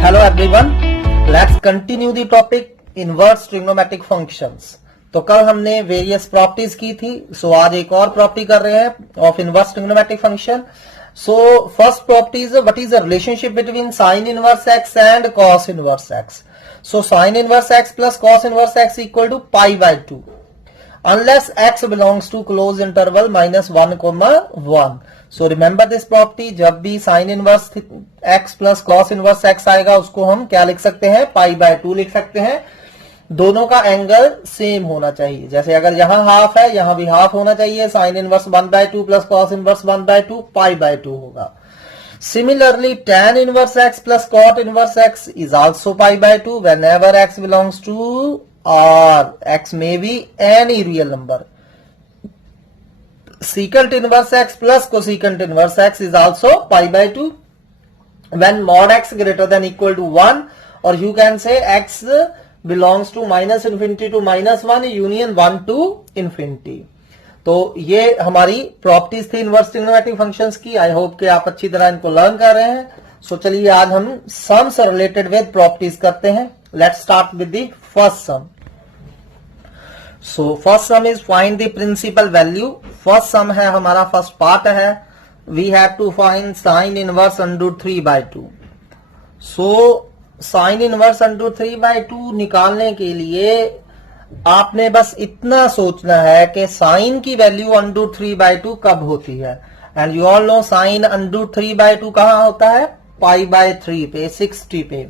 Hello everyone, let's continue the topic inverse trigonometric functions. तो कल हमने वेरियस प्रॉपर्टीज की थी, सो आज एक और प्रॉपर्टी कर रहे हैं of inverse trigonometric function. So first property is what is the relationship between sine inverse x and cos inverse x. So sine inverse x plus cos inverse x equal to π/2 unless x belongs to closed interval -1, 1. So remember this property, जब भी sin inverse x plus cos inverse x आएगा उसको हम क्या लिख सकते हैं, π/2 लिख सकते हैं। दोनों का एंगल सेम होना चाहिए, जैसे अगर यहां हाफ है यहां भी हाफ होना चाहिए। sin inverse 1/2 plus cos inverse 1/2 π/2 होगा। Similarly, tan inverse x plus cot inverse x is also π/2 whenever x belongs to or x may be any real number. Secant inverse x plus cosecant inverse x is also π/2 when mod x greater than equal to 1, or you can say x belongs to -infinity to -1 union 1 to infinity. तो ये हमारी properties थी inverse trigonometric functions की। I hope कि आप अच्छी तरह इनको लर्न कर रहे हैं। सो चलिए आज हम सम से रिलेटेड विद प्रॉपर्टीज करते हैं। Let's start with the first sum. So first sum is find the principal value. First sum है हमारा, फर्स्ट पार्ट है, we have to find sine inverse √3/2। So sine inverse √3/2 निकालने के लिए आपने बस इतना सोचना है कि साइन की वैल्यू √3/2 कब होती है। And you all know sine √3/2 कहां होता है, π/3 पे, 60 पे।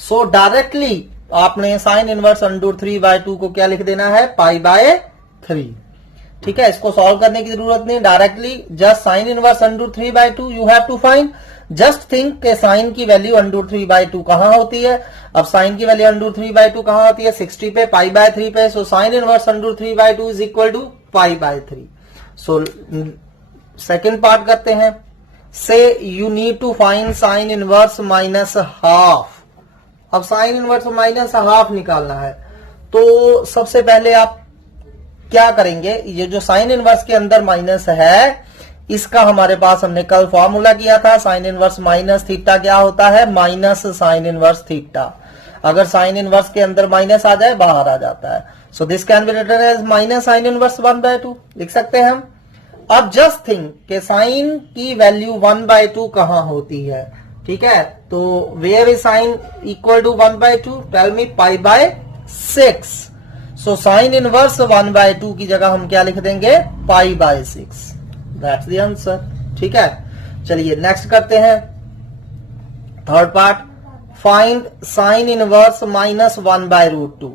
सो डायरेक्टली आपने साइन इनवर्स √3/2 को क्या लिख देना है, π/3। ठीक है, इसको सॉल्व करने की जरूरत नहीं, directly just sine inverse √3/2 you have to find. Just think के साइन की वैल्यू √3/2 कहां होती है। अब साइन की वैल्यू √3/2 कहां होती है, 60 पे, π/3 पे। So sine inverse √3/2 is equal to π/3। So second part करते हैं। Say you need to find sine inverse -½ अब साइन इनवर्स -½ निकालना है। तो सबसे पहले आप क्या करेंगे, ये जो साइन इनवर्स के अंदर माइनस है इसका हमारे पास हमने कल फॉर्मूला किया था। साइन इनवर्स माइनस थीटा क्या होता है, माइनस साइन इनवर्स थीटा। अगर साइन इनवर्स के अंदर माइनस आ जाए बाहर आ जाता है। So this can be written as minus sine inverse 1/2 लिख सकते हैं हम। अब जस्ट थिंक के साइन की वैल्यू 1/2 कहां होती है। ठीक है, तो where is sine equal to 1/2, tell me, π/6। So sine inverse 1/2 की जगह हम क्या लिख देंगे, π/6। That's the answer. ठीक है, चलिए नेक्स्ट करते हैं third part. Find sine inverse -1/√2।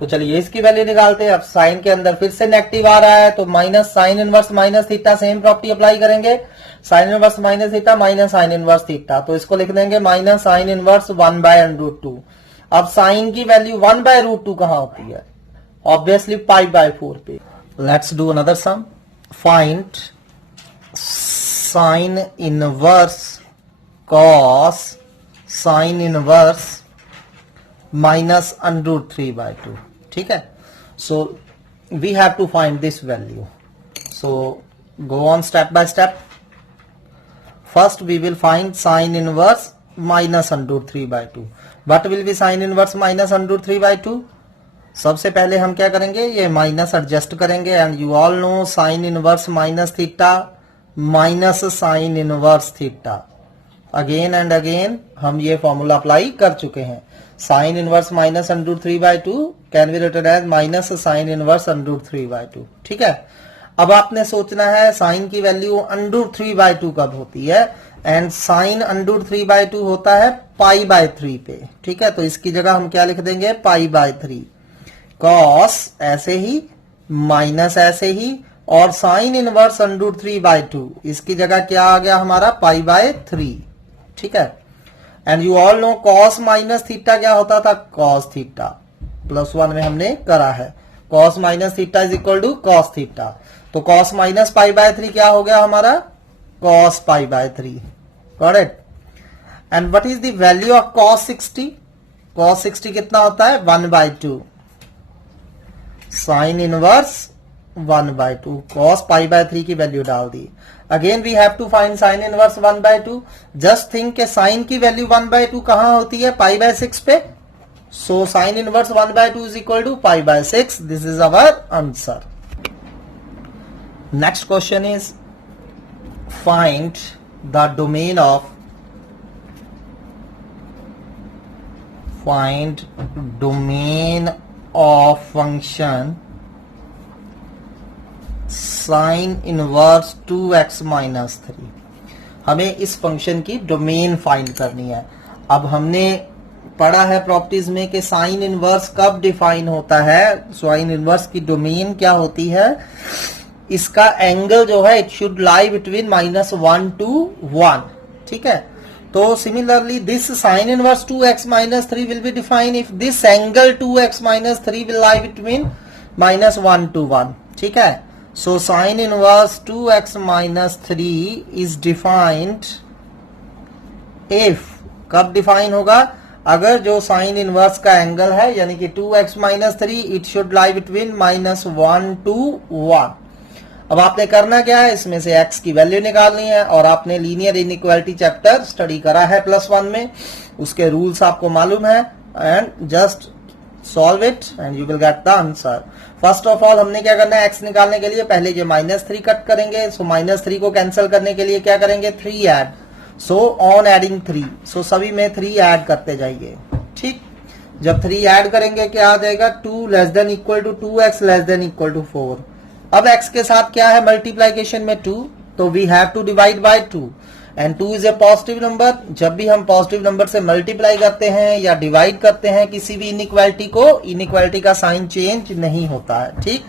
तो चलिए इसकी वैल्यू निकालते हैं। अब साइन के अंदर फिर से नेगेटिव आ रहा है तो minus sine inverse minus theta, same property apply करेंगे। Sine inverse minus theta minus sine inverse theta, तो इसको लिख देंगे माइनस साइन इनवर्स 1/√2। अब साइन की वैल्यू 1/√2 कहां होती है, ऑब्वियसली π/4 पे। Let's do another sum. Find sine inverse cos sine inverse -√3/2। ठीक है, so we have to find this value. So go on step by step. First we will find sine inverse -√3/2। What will be sine inverse -√3/2। सबसे पहले हम क्या करेंगे, ये minus adjust करेंगे। And you all know sine inverse minus theta minus sine inverse theta. Again and again हम ये formula apply कर चुके हैं। Sine inverse -√3/2 can be written as minus sine inverse √3/2। ठीक है, अब आपने सोचना है साइन की वैल्यू √3/2 कब होती है। एंड साइन √3/2 होता है π/3 पे। ठीक है, तो इसकी जगह हम क्या लिख देंगे, π/3। कॉस ऐसे ही, माइनस ऐसे ही, और साइन इनवर्स √3/2 इसकी जगह क्या आ गया हमारा, π/3। ठीक है, and you all no cos minus theta क्या होता था, कॉस थीटा। +1 में हमने करा है, cos minus theta is equal to cos theta. तो कॉस माइनस π/3 क्या हो गया हमारा, cos π/3। Correct. And what is the value of cos 60। Cos 60 कितना होता है, 1/2 साइन इनवर्स 1/2 cos π/3 की वैल्यू डाल दी. Again we have to find sine inverse 1/2. Just think के साइन की वैल्यू 1/2 कहां होती है? π/6 पे. So sine inverse 1/2 is equal to π/6. This is our answer. Next question is find the domain of function sine inverse 2x minus 3. हमें इस function की domain find करनी है. अब हमने पढ़ा है प्रॉपर्टीज में कि साइन इनवर्स कब डिफाइन होता है. साइन इनवर्स की डोमेन क्या होती है? इसका एंगल जो है it should lie between -1 to 1. ठीक है. तो similarly this sign inverse 2x minus 3 will be define if this angle 2x minus 3 will lie between -1 to 1. ठीक है. So sin inverse 2x minus 3 is defined if, कब define होगा? अगर जो sine inverse का एंगल है यानी कि 2x minus 3 it should lie between -1 to 1. अब आपने करना क्या है? इसमें से x की वैल्यू निकालनी है और आपने लीनियर इनइक्वालिटी चैप्टर स्टडी करा है +1 में. उसके रूल्स आपको मालूम है and just solve it and you will get the answer. First of all हमने क्या करना है? x निकालने के लिए पहले ये -3 कट करेंगे. सो -3 को कैंसिल करने के लिए क्या करेंगे? 3 ऐड. सो ऑन एडिंग 3, सो सभी में 3 ऐड करते जाइए. ठीक. जब 3 ऐड करेंगे क्या आ जाएगा? 2 less than equal to 2x less than equal to 4. अब x के साथ क्या है? मल्टीप्लीकेशन में 2, तो we have to divide by 2 and 2 is a positive number. जब भी हम पॉजिटिव नंबर से मल्टीप्लाई करते हैं या डिवाइड करते हैं किसी भी इनइक्वालिटी को, इनइक्वालिटी का साइन चेंज नहीं होता है. ठीक.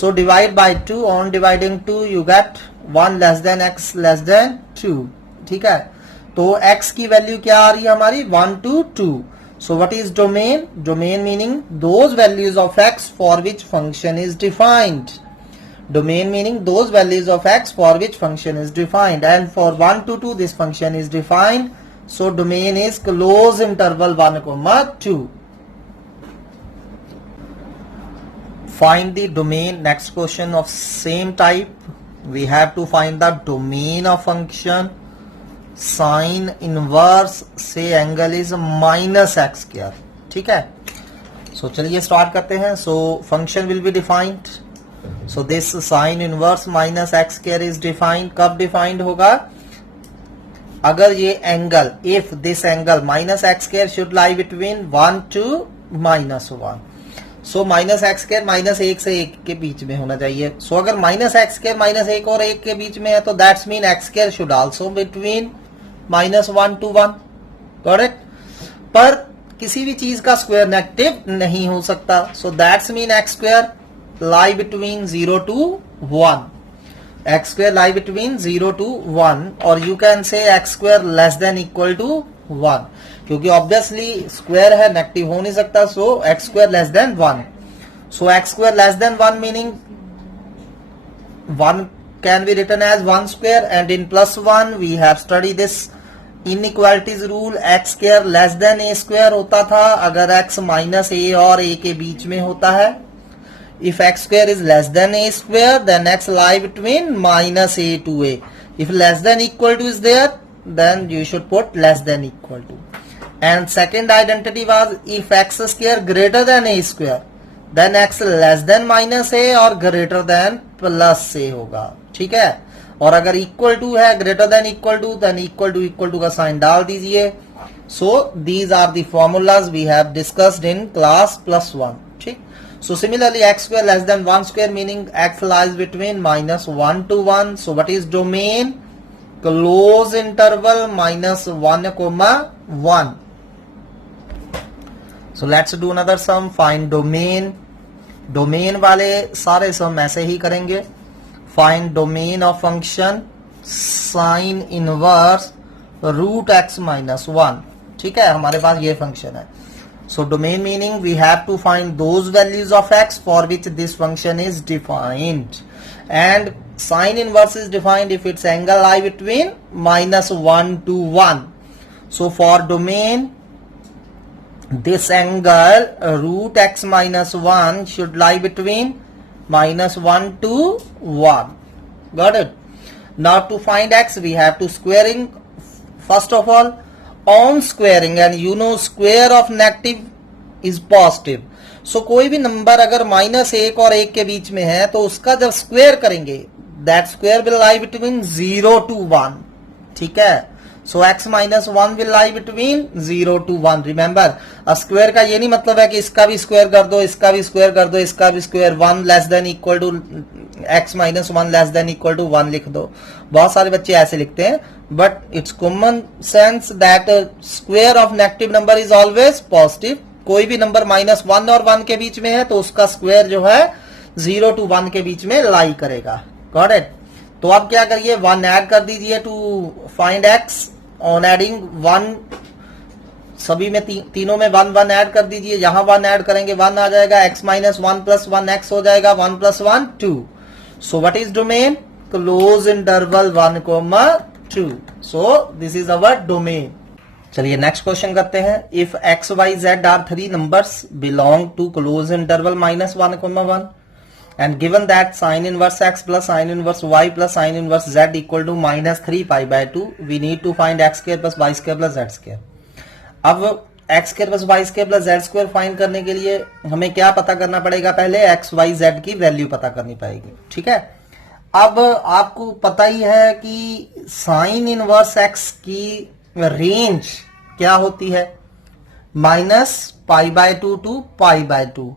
So divide by 2, on dividing 2 you get 1 less then x less than 2. ठीक है. तो x की वैल्यू क्या आ रही है हमारी? 1 to 2. So what is domain? Domain meaning those values of x for which function is defined. Domain meaning those values of x for which function is defined, and for 1 to 2 this function is defined. So domain is close interval 1, 2. Find the domain. Next question of same type. We have to find the domain of function sin inverse say angle is -x square. ठीक है. So चलिए start करते हैं. So function will be defined. So this sin inverse minus x square is defined. कब defined होगा? अगर ये angle, if this angle minus x square should lie between 1 to -1. So minus x square -1 से 1 के बीच में होना चाहिए. So अगर minus x square -1 और 1 के बीच में है तो that's mean x square should also between -1 to 1. Correct? पर किसी भी चीज का स्क्वायर नेगेटिव नहीं हो सकता. So that's mean x square lie between 0 to 1. X square lie between 0 to 1 or you can say x square less than equal to 1. क्योंकि obviously square है, नेगेटिव हो नहीं सकता. So x square less than 1. So x square less than 1 meaning 1 can be written as 1 square, and in +1 we have studied this inequalities rule. x square less than a square होता था अगर x minus a और a के बीच में होता है. If x square is less than a square, then x lie between -a to a. If less than equal to is there, then you should put less than equal to. And second identity was if x square greater than a square, then x less than -a or greater than +a होगा. ठीक है. और अगर equal to है, greater than equal to, then equal to का sign डाल दीजिए. So these are the formulas we have discussed in class +1. ठीक. So similarly x square less than 1 square meaning x lies between -1 to 1. So what is domain? Close interval -1, 1. So let's do another sum. Find domain. Domain वाले सारे sum ऐसे ही करेंगे. Find domain of function sin inverse √x - 1. ठीक है. हमारे पास ये function है. So domain meaning we have to find those values of x for which this function is defined, and sin inverse is defined if its angle lie between -1 to 1. So for domain this angle √x - 1 should lie between -1 to 1. Got it? Now to find x we have to squaring first of all. On squaring, and you know square of negative is positive. So कोई भी number अगर -1 और 1 के बीच में है तो उसका जब स्क्वायर करेंगे that square will lie between 0 to 1. ठीक है? सो x -1 will lie between 0 to 1. Remember, square का ये नहीं मतलब है कि इसका भी स्क्वायर कर दो, इसका भी स्क्वायर कर दो, इसका भी square 1 less than equal to x -1 less than equal to 1 लिख दो. बहुत सारे बच्चे ऐसे लिखते हैं, but it's common sense that square of negative number is always positive. कोई भी नंबर -1 और 1 के बीच में है तो उसका स्क्वायर जो है 0 to 1 के बीच में लाई करेगा. Got it? तो अब क्या करिए, 1 ऐड कर दीजिए to find x. On adding 1 सभी में तीनों में 1 1 ऐड कर दीजिए. यहां 1 ऐड करेंगे 1 आ जाएगा. x -1 प्लस 1 x हो जाएगा. 1 + 1 2. So what is domain? Close interval 1, 2. So this is our domain. चलिए नेक्स्ट क्वेश्चन करते हैं. If x y z are 3 numbers belong to close interval -1, 1 and given that sin inverse x plus sin inverse y plus sin inverse z equal to -3π/2, we need to find x square plus y square plus z square. अब x square plus y square plus z square find करने के लिए हमें क्या पता करना पड़ेगा? पहले x y z की वैल्यू पता करनी पड़ेगी. ठीक है? अब आपको पता ही है कि sin इनवर्स x की रेंज क्या होती है? -π/2 to π/2.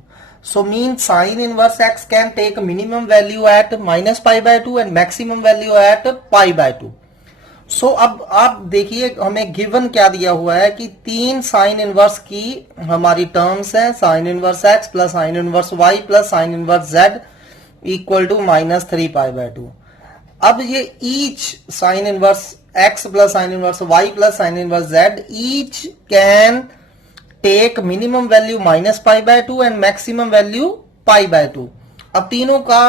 So means sin inverse x can take minimum value at -π/2 and maximum value at π/2. So अब आप देखिए हमें गिवन क्या दिया हुआ है कि 3 साइन इनवर्स की हमारी टर्म्स हैं. Sine inverse x plus sine inverse y plus sine inverse z equal to -3π/2. अब ये each sine inverse x plus sine inverse y plus sine inverse z each can take minimum value -π/2 and maximum value π/2. अब तीनों का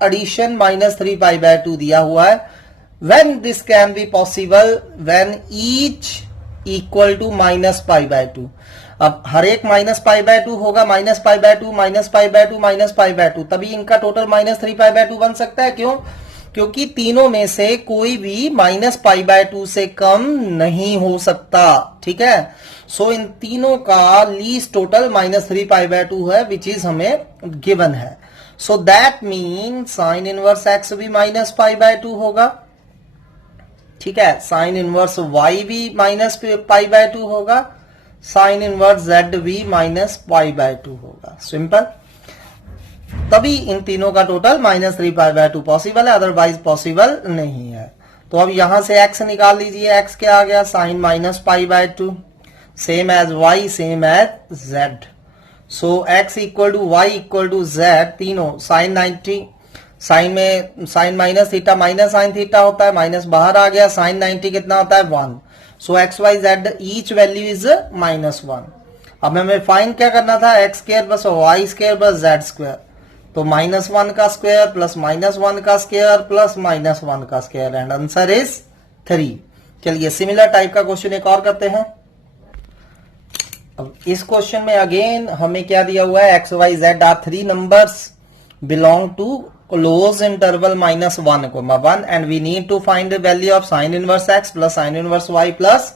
addition -3π/2 दिया हुआ है. When this can be possible? When each equal to -π/2. अब हर एक -π/2 होगा. -π/2 -π/2 -π/2, तभी इनका टोटल -3π/2 बन सकता है. क्यों? क्योंकि तीनों में से कोई भी -π/2 से कम नहीं हो सकता. ठीक है? सो इन तीनों का लीस्ट टोटल -3π/2 है, विच इज हमें गिवन है. So that mean sine inverse x भी -π/2 होगा. ठीक है? साइन इनवर्स y भी -π/2 होगा. साइन इनवर्स z भी -π/2 होगा. सिंपल. तभी इन तीनों का टोटल -3π/2 पॉसिबल है, अदरवाइज पॉसिबल नहीं है. तो अब यहां से x निकाल लीजिए. x क्या आ गया? Sine -π/2. Same as y, same as z. So x equal to y equal to z. तीनों साइन 90. साइन में sine minus theta minus sine theta होता है. माइनस बाहर आ गया. साइन 90 कितना होता है? 1. सो x y z each value is -1. अब हमें फाइंड क्या करना था? x square plus y square plus z square. तो -1 का स्क्वायर प्लस -1 का स्क्वायर प्लस -1 का स्क्वायर एंड आंसर इज 3. चलिए सिमिलर टाइप का क्वेश्चन एक और करते हैं. अब इस क्वेश्चन में अगेन हमें क्या दिया हुआ है? x y z are 3 numbers belong to close interval -1, and we need to find the value of sine inverse x plus sine inverse y plus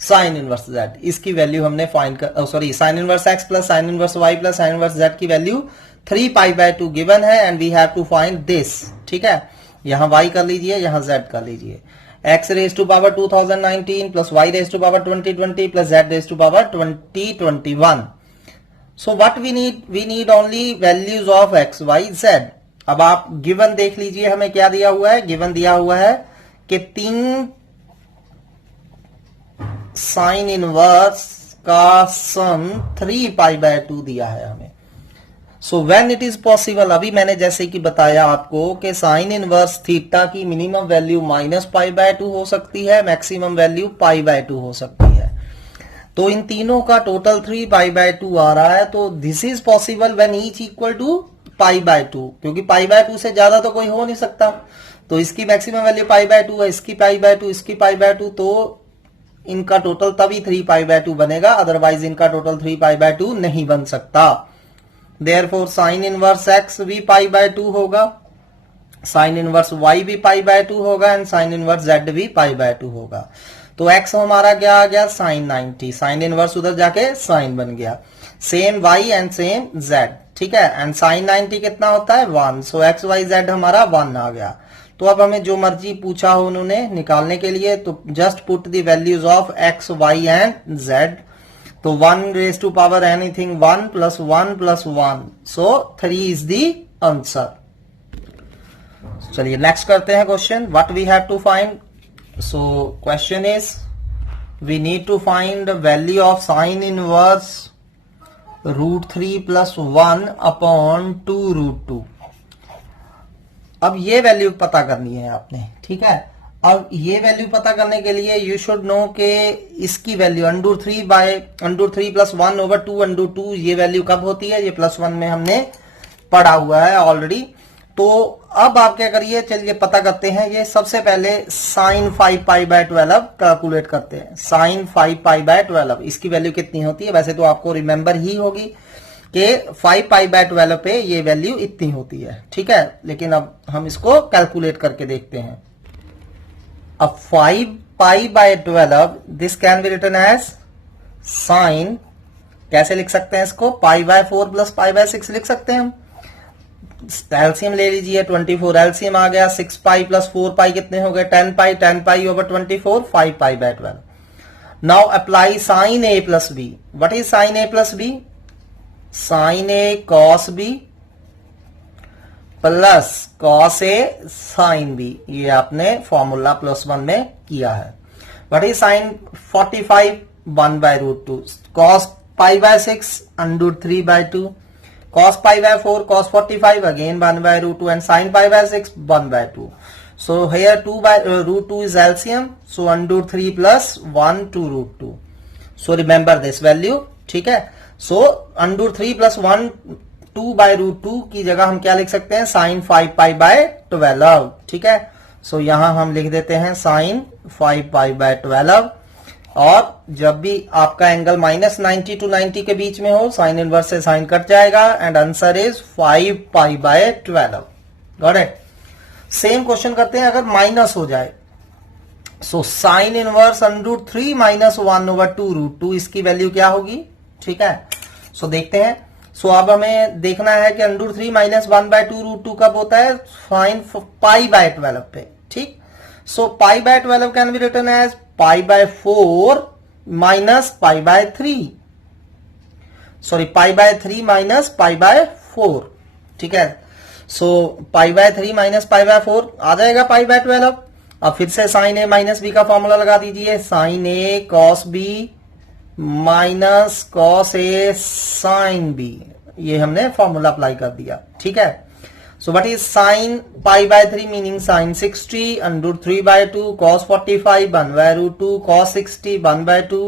sine inverse z. इसकी वैल्यू हमने find कर, sorry, sine inverse x plus sine inverse y plus sine inverse z की value 3π/2 given है and we have to find this. ठीक है? यहां y कर लीजिए, यहां z कर लीजिए. x raised to power 2019 plus y raised to power 2020 plus z raised to power 2021. So what we need only values of x, y, z. अब आप गिवन देख लीजिए हमें क्या दिया हुआ है. गिवन दिया हुआ है कि 3 साइन इनवर्स का सम 3π/2 दिया है हमें. So when it is possible, अभी मैंने जैसे कि बताया आपको कि साइन इनवर्स थीटा की मिनिमम वैल्यू -π/2 हो सकती है, मैक्सिमम वैल्यू π/2 हो सकती है. तो इन तीनों का टोटल 3π/2 आ रहा है. तो this is possible when each equal to π/2, क्योंकि π/2 से ज्यादा तो कोई हो नहीं सकता. तो इसकी मैक्सिमम वैल्यू π/2 है, इसकी π/2, इसकी π/2, तो इनका टोटल तभी 3π/2 बनेगा, अदरवाइज इनका टोटल 3π/2 नहीं बन सकता. देयरफॉर साइन इनवर्स एक्स भी पाई बाय 2 होगा, साइन इनवर्स y भी पाई बाय 2 होगा एंड साइन इनवर्स z भी पाई बाय 2 होगा। तो x हमारा क्या आ गया, साइन 90, साइन इनवर्स उधर जाके साइन बन गया, same y and same z, ठीक है। एंड साइन 90 कितना होता है 1, सो एक्स वाई जेड हमारा 1 आ गया। तो अब हमें जो मर्जी पूछा हो उन्होंने निकालने के लिए, तो just put the values of x y and z। तो 1 raise to power anything 1 plus 1 plus 1, so 3 is the answer. चलिए नेक्स्ट करते हैं question, what we have to find. So question is we need to find the value of sine inverse √3 plus 1 upon 2√2। अब ये value पता करनी है आपने, ठीक है। अब ये वैल्यू पता करने के लिए यू शुड नो के इसकी वैल्यू √3 प्लस 1 ओवर 2 ये वैल्यू कब होती है, ये +1 में हमने पढ़ा हुआ है ऑलरेडी। तो अब आप क्या करिए, चलिए पता करते हैं। ये सबसे पहले साइन 5 पाई बाय 12 कैलकुलेट करते हैं। साइन 5 पाई बाय 12 इसकी वैल्यू कितनी होती है, वैसे तो आपको रिमेंबर ही होगी कि 5 पाई बाय 12 पे ये वैल्यू इतनी होती है, ठीक है। लेकिन अब हम इसको कैलकुलेट करके देखते हैं। अब 5 pi by 12 this can be written as sine, कैसे लिख सकते हैं इसको, pi by 4 plus pi by 6 लिख सकते हैं हम। एलसीएम ले लीजिए, 24 एलसीएम आ गया, 6 पाई प्लस 4 पाई कितने हो गए 10 pi over 24, 5 pi by 12। Now apply sine A plus B. What is sine A plus B, sine A cos B plus cos A sine B, ये आपने फॉर्मूला +1 में किया है। What is sine 45 1 by √2, cos pi by 6 √3 by 2, cos pi by 4 cos 45 again 1 by √2 and sin pi by 6 1 by 2. So here 2 by √2 is LCM, so √3 plus 1 to √2. So remember this value, ठीक है। So √3 plus 1 2 by √2 की जगह हम क्या लिख सकते हैं, sin 5 pi by 12, ठीक है। So यहां हम लिख देते हैं sin 5 pi by 12, और जब भी आपका एंगल -90 to 90 के बीच में हो, साइन इनवर्स से साइन कट जाएगा and answer is 5 pi by 12। Got it. Same question करते हैं अगर माइनस हो जाए। सो साइन इनवर्स √3 माइनस 1 ओवर 2√2 इसकी वैल्यू क्या होगी, ठीक है। सो देखते हैं। सो अब हमें देखना है कि √3 माइनस 1 बाय 2√2 कब होता है, साइन पाई बाय 12 पे, ठीक। So pi by 12 can be written as pi by 4 minus pi by 3, sorry pi by 3 minus pi by 4, ठीक है। So pi by 3 minus pi by 4 आ जाएगा पाई बाय 12। अब फिर से साइन ए माइनस बी का फॉर्मूला लगा दीजिए, sine A cos B minus cos A sine B, ये हमने फॉर्मूला अप्लाई कर दिया, ठीक है। So what is sin pi by 3 meaning sin 60 √3 by 2 cos 45 1 by √2 cos 60 1 by 2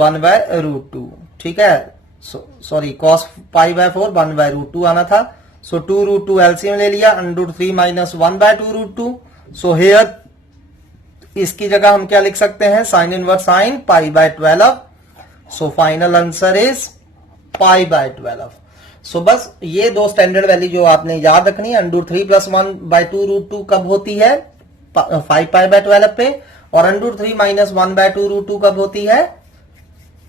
1 by √2, ठीक है। Sorry cos pi by 4 1 by √2 आना था। सो 2√2 एलसीएम ले लिया, √3 माइनस 1 by 2√2। सो हेयर इसकी जगह हम क्या लिख सकते हैं, sine inverse sine pi by 12। So final answer is pi by 12। सो बस ये दो स्टैंडर्ड वैल्यू जो आपने याद रखनी है, √3 प्लस 1 बाय 2√2 कब होती है 5 पाई बाय 12 पे, और √3 माइनस 1 बाय 2√2 कब होती है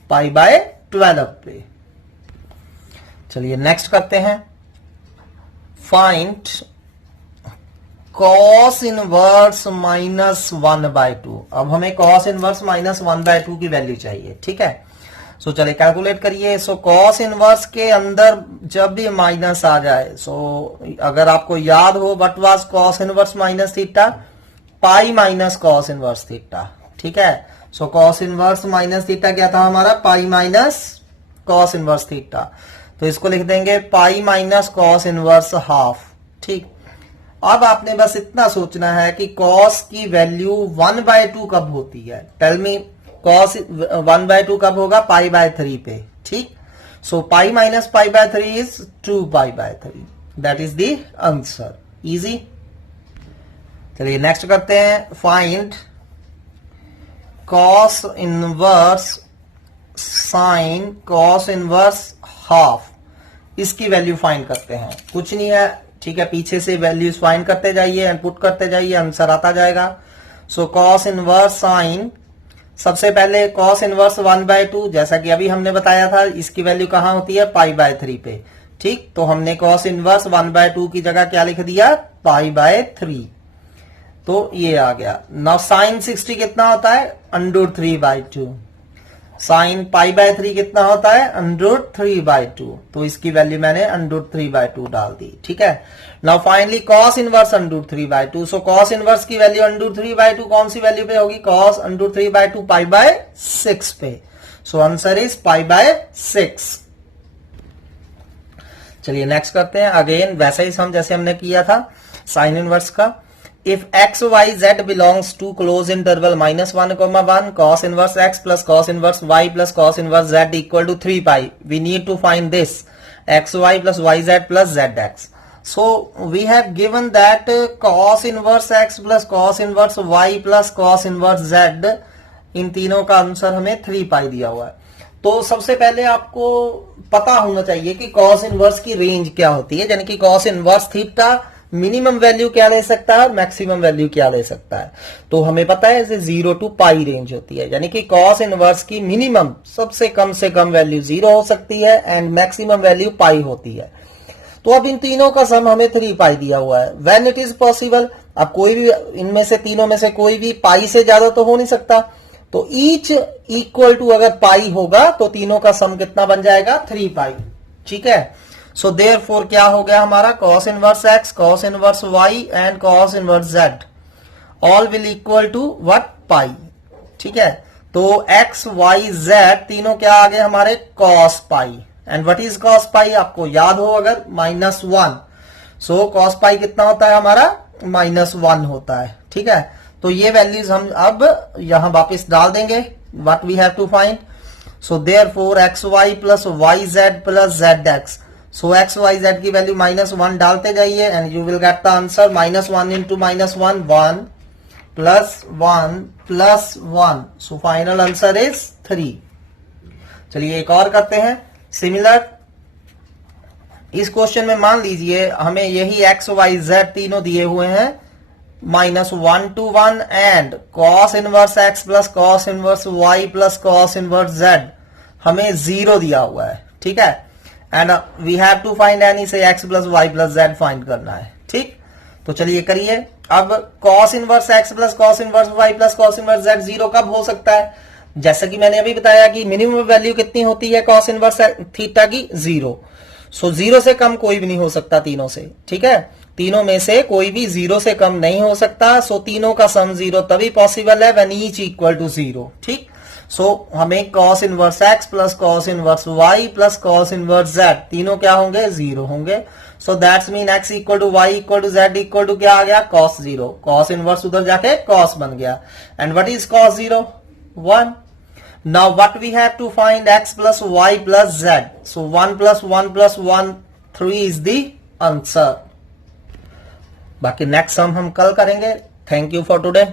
पाई बाय 12 पे। चलिए नेक्स्ट करते हैं, फाइंड कॉस इनवर्स -1 बाय 2। अब हमें कॉस इनवर्स -1 बाय 2 की वैल्यू चाहिए, ठीक है। सो चलिए कैलकुलेट करिए। सो कॉस इनवर्स के अंदर जब भी माइनस आ जाए, सो अगर आपको याद हो what was cos inverse minus theta, pi minus cos inverse theta, ठीक है। So cos inverse minus theta क्या था हमारा, pi minus cos inverse theta. तो इसको लिख देंगे pi minus cos inverse half, ठीक। अब आपने बस इतना सोचना है कि कॉस की वैल्यू 1 बाय 2 कब होती है, टेल मी कॉस 1 बाय 2 कब होगा, पाई बाय 3 पे, ठीक। So pi minus pi by 3 is 2 pi by 3, that is the answer. Easy. चलिए नेक्स्ट करते हैं, find cos inverse sine cos inverse half इसकी वैल्यू फाइंड करते हैं। कुछ नहीं है, ठीक है, पीछे से वैल्यूज फाइंड करते जाइए एंड पुट करते जाइए, आंसर आता जाएगा। सो कॉस इनवर्स साइन, सबसे पहले कॉस इनवर्स 1/2, जैसा कि अभी हमने बताया था, इसकी वैल्यू कहां होती है, π/3 पे। ठीक, तो हमने कॉस इनवर्स 1/2 की जगह क्या लिख दिया, π/3, तो ये आ गया। नाउ साइन 60 कितना होता है, √3/2। साइन π/3 कितना होता है, √3/2, तो इसकी वैल्यू मैंने √3/2 डाल दी। ठीक है, now finally cos inverse √3/2। So cos inverse की वैल्यू √3/2 कौन सी वैल्यू पे होगी, कॉस √3/2 π/6 पे। So answer is π/6। चलिए नेक्स्ट करते हैं। अगेन वैसा ही सम जैसे हमने किया था साइन इनवर्स का। If x, y, z belongs to close interval -1, cos inverse x plus cos inverse y plus cos inverse z equal to 3 pi. We need to find this x, y plus y, z plus z x. So we have given that cos inverse x plus cos inverse y plus cos inverse z, इन तीनों का answer हमें 3 पाई दिया हुआ है। तो सबसे पहले आपको पता होना चाहिए कि cos इनवर्स की रेंज क्या होती है, यानी कि cos inverse theta minimum value क्या ले सकता है और मैक्सिमम वैल्यू क्या ले सकता है। तो हमें पता है इसे 0 to पाई रेंज होती है, यानी कि cos इनवर्स की मिनिमम सबसे कम से कम वैल्यू 0 हो सकती है एंड मैक्सिमम वैल्यू पाई होती है। तो अब इन तीनों का सम हमें 3 पाई दिया हुआ है। व्हेन इट इज पॉसिबल, अब कोई भी इनमें से तीनों में से कोई भी पाई से ज्यादा तो हो नहीं सकता, तो ईच इक्वल टू अगर पाई होगा तो तीनों का सम कितना बन जाएगा, 3 पाई। ठीक है, सो देयरफॉर क्या हो गया हमारा, cos inverse x, cos inverse y and cos inverse z all will equal to what, pi. ठीक है, तो x, y, z तीनों क्या आ गए हमारे, cos pi. And what is cos पाई, आपको याद हो अगर, -1। सो cos पाई कितना होता है हमारा, -1 होता है। ठीक है, तो ये वैल्यूज हम अब यहां वापस डाल देंगे, what we have to find. So therefore xy plus yz plus zx, so X Y Z की वैल्यू -1 डालते जाइए and you will get the answer -1 into -1, 1 plus 1 plus 1, so final answer is 3। चलिए एक और करते हैं सिमिलर। इस question में मान लीजिए हमें यही एक्स वाई जेड तीनों दिए हुए हैं, -1 to 1 and cos inverse x plus cos inverse y plus cos inverse z हमें 0 दिया हुआ है। ठीक है, and we have to find any say x plus Y plus Z find करना है। ठीक, तो चलिए करिए। अब cos inverse x plus cos inverse y plus cos inverse z 0 कब हो सकता है, जैसा कि मैंने अभी बताया कि मिनिमम वैल्यू कितनी होती है cos इनवर्स थीटा की, 0। सो 0 से कम कोई भी नहीं हो सकता तीनों से। ठीक है, तीनों में से कोई भी 0 से कम नहीं हो सकता। सो तीनों का सम 0 तभी पॉसिबल है व्हेन ईच इक्वल टू 0। ठीक, सो हमें cos inverse x plus cos inverse y plus cos inverse z तीनों क्या होंगे, 0 होंगे। So that's mean x equal to y equal to z equal to क्या आ गया, cos 0। cos इनवर्स उधर जाके cos बन गया and what is cos 0, 1। Now what we have to find x plus y plus z, so 1 plus 1 plus 1, 3 is the answer. बाकी next sum हम कल करेंगे। Thank you for today.